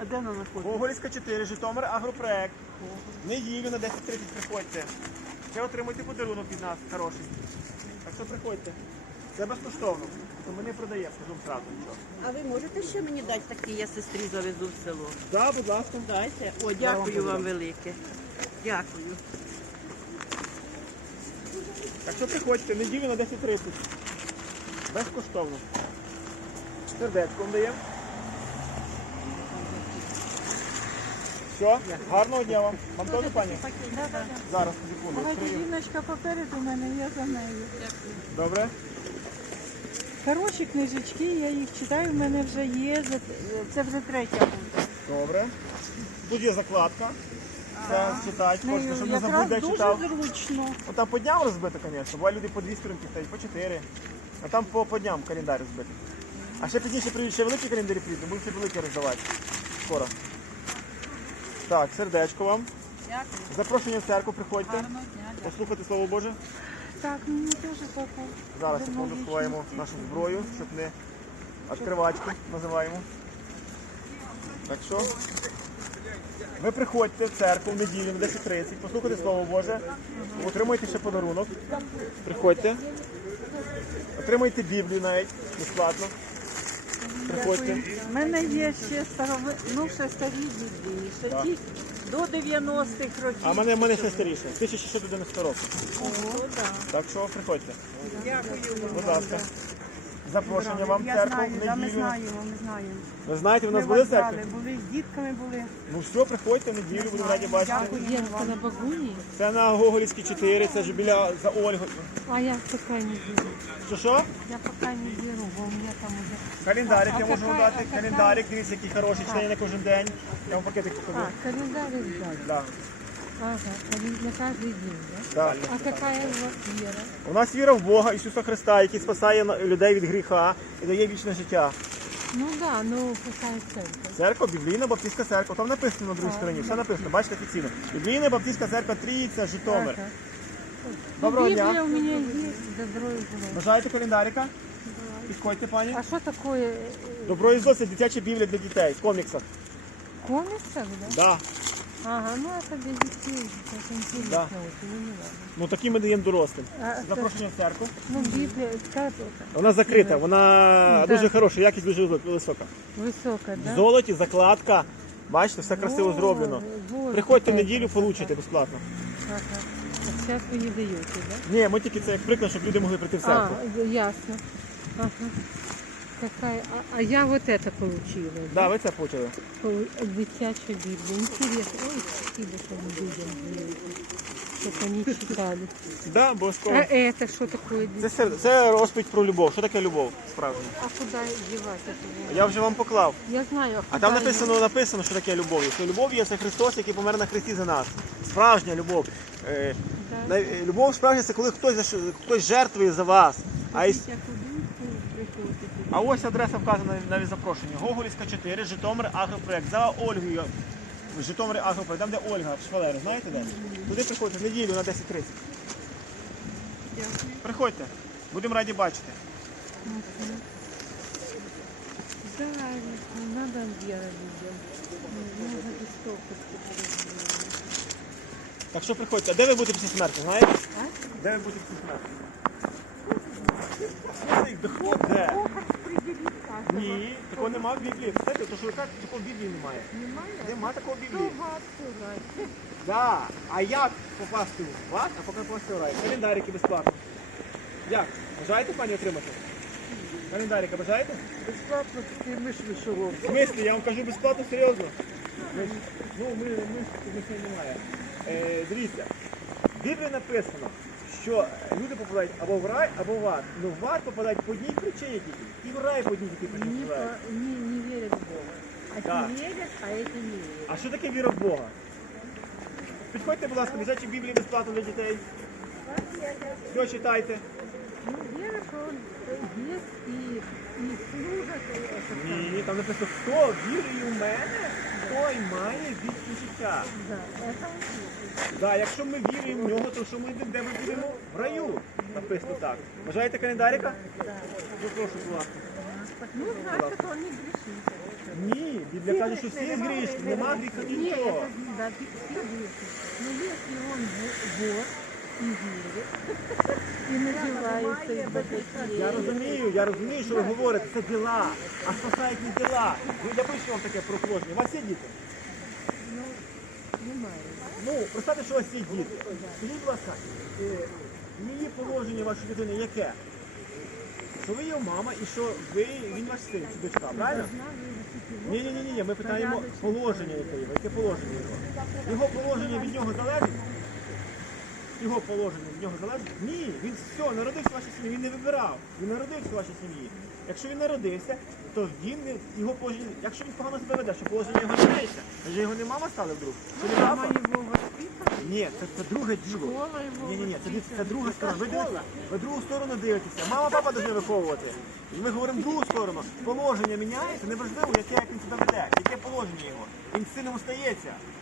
А де вона знаходиться? Гоголівська 4, Житомир, агропроект. Неділю на 10.30 приходьте. Ще отримуйте подарунок від нас хороший. Так що приходьте. Це безкоштовно. То ми не продаємо, скажу зразу нічого. А ви можете ще мені дати такі, я сестрі завезу в село? Так, будь ласка. Дайте. О, дякую вам велике. Дякую. Так що приходьте, неділю на 10.30. Безкоштовно. Сердечко вам даємо. Все, гарного дня вам. Вам теж, пані? Зараз, секунду. відкрию. Жіночка попереду мене, я за нею. Добре? Хороші книжечки, я їх читаю, в мене вже є. за- Це вже третя буде. Добре. Тут є закладка. Це читати, хочете, щоб не якраз забув, де дуже читав. зручно. Ну там по дням розбито, звісно. Буває люди по дві сторінки стоять, по чотири. А там по, по дням календар розбитий. А ще пізніше прийдуть ще великі календарі прийдуть, будуть ще великі роздавати. Скоро. Так, сердечко вам. Дякую. Запрошення в церкву, приходьте. Гарного дня. Послухати Слово Боже. Так, мені теж так. Зараз секунду сховаємо нашу зброю, щоб не відкривачки називаємо. Так що ви приходьте в церкву в неділю на 10.30, послухайте Слово Боже, отримуйте ще подарунок. Приходьте. Отримайте Біблію навіть безплатно. Приходьте. У мене є ще старови... ну, ще старі діди, ще Так. ті до 90-х років. А в мене, в мене ще старіше, 1611 року. Ого, да. Так що приходьте. Дякую Будь ласка. Запрошення вам в Я церкву знаю, в да, ми неділю. знаємо, ми знаємо. Ви знаєте, у Ми нас були вас церкви? брали, були з дітками були. Ну все, приходьте в неділю, будемо раді бачити. Дякую вам. на Багуні? Це на Гоголівській 4, це ж біля за Ольгою. А я пока не беру. Що що? Я пока не беру, бо у меня там уже... Календарик А я можу вам какая- дати. какая- Календарик, дивіться, який хороший, читає на кожен день. Я вам пакетик А, покажу. календарик дать. Да. Ага, на каждый день, да? Так. А какая у вас вера? У нас віра в Бога, Ісуса Христа, який спасає людей від гріха і дає вічне життя. Ну да, ну какая церковь? Церква, біблійна баптистська церква. Там написано на другій стороні, все написано, бачите офіційно. Біблійна баптистська церква Трійця, Житомир. Ага. Доброго ну, Библия дня. у меня есть, добро и зло. Бажаєте календарика? Підходьте, пані. А что такое? э, Добро і зло це дитяча біблія для дітей в коміксах. Комиксов, да? Да. Ага, ну это для детей, это интересно Да. очень, ну не ладно. Ну такі ми даємо дорослим. А, это- Запрошення в церкву. ну Библия, как это? Вона закрита, вона Да. дуже хороша, якість дуже висока. Высокая, В да? золоті, закладка. Бачите, все красиво О, зроблено. вот Приходьте в какая неділю, красота. получите безплатно. Ага. А сейчас вы не даете, да? Ні, ми тільки це як приклад, щоб люди могли прийти в церкву. А, ясно. Ага. Какая? А, а я вот это получила. Да, ви це почали. Полу- Дитячая Библия. Интересно. Ой, спасибо, что мы людям даете, чтобы они читали. Да, А обов'язково. это что такое? Це, сер- це розповідь про любов. Що таке любов справжня? А куда девать это? Я вже вам поклав. Я знаю, а А куда там написано, её- написано, що таке любов. Що любов є це Христос, який помер на хресті за нас. Справжня любов. Е, Да. на- е, Любов справжня це коли хтось, за що- хтось жертвує за вас. А, із- Я куда приходите? А ось адреса вказана навіть запрошення. Гоголівська 4, Житомир, агропроект. За Ольгою. В Житомирі агропроект, там де Ольга, Швалери, знаєте де? Туди приходьте в неділю на 10.30. Приходьте. Будемо раді бачити. Да, надо вера. Так що приходьте. А де ви будете після смерті, знаєте? Де ви будете після де хто де? Ні, такого немає в Біблії. Знаєте, то що ви кажете, такого в Біблії немає. Немає? Нема такого в Біблії. Да. А як попасти в ад, а поки попасти в рай? Календарики безплатно. Як? Бажаєте пані отримати? Календарика бажаєте? Безплатно таки ми ж вийшов. В смислі, я вам кажу безплатно, серйозно. Ми ж- ну, ми, ми, ми ще немає. Е, дивіться, в Біблії написано, що люди попадають або в рай, або в ад. Ну в ад попадають по одній причині тільки. І в рай по одній тільки причині Не, попадають. по- не, не верят в Бога. А Да. верят, а это не верят. А що таке віра в Бога? Підходьте, будь ласка, дитячі Біблії безплатно для дітей. Все читайте. Ну, вера, что он есть и, и служит. Это Ні, там написано, хто вірує в мене, той має вічне життя. Да, это якщо ми віруємо в нього, то що ми де ми будемо? В раю. Написано так. Бажаєте календарика? Запрошу, будь ласка. Ну, значит, он не грешит. Ні, Біблія каже, що всі грішні, нема гріха нічого. Да, все грешны. Но если он во- вор верит, и называется из Я розумію, я розумію, що ви говорите, це діла, а спасають не діла. Ну, я пишу вам таке про положення. У вас є діти? немає. Ну, представте, що у вас є діти. Скажіть, будь ласка, е, її положення вашої дитини яке? Що ви його мама і що ви, він ваш син чи дочка, правильно? Ні, ні, ні, ні, ми питаємо положення яке його, яке положення його. Його положення від нього залежить? Його положення від нього залежить? Ні, він все, народився в вашій сім'ї, він не вибирав. Він народився в вашій сім'ї. Якщо він народився, то він його положення, якщо він погано себе веде, що положення його не менше, вже його не мама стала вдруг. Чи не папа? Ні, це, це друге діло. Ні, ні, ні, це, це друга сторона. Ви дивитеся, ви другу сторону дивитеся. Мама, папа повинні виховувати. І ми говоримо другу сторону. Положення міняється, неважливо, яке як він себе веде, яке положення його. Він сильним стається.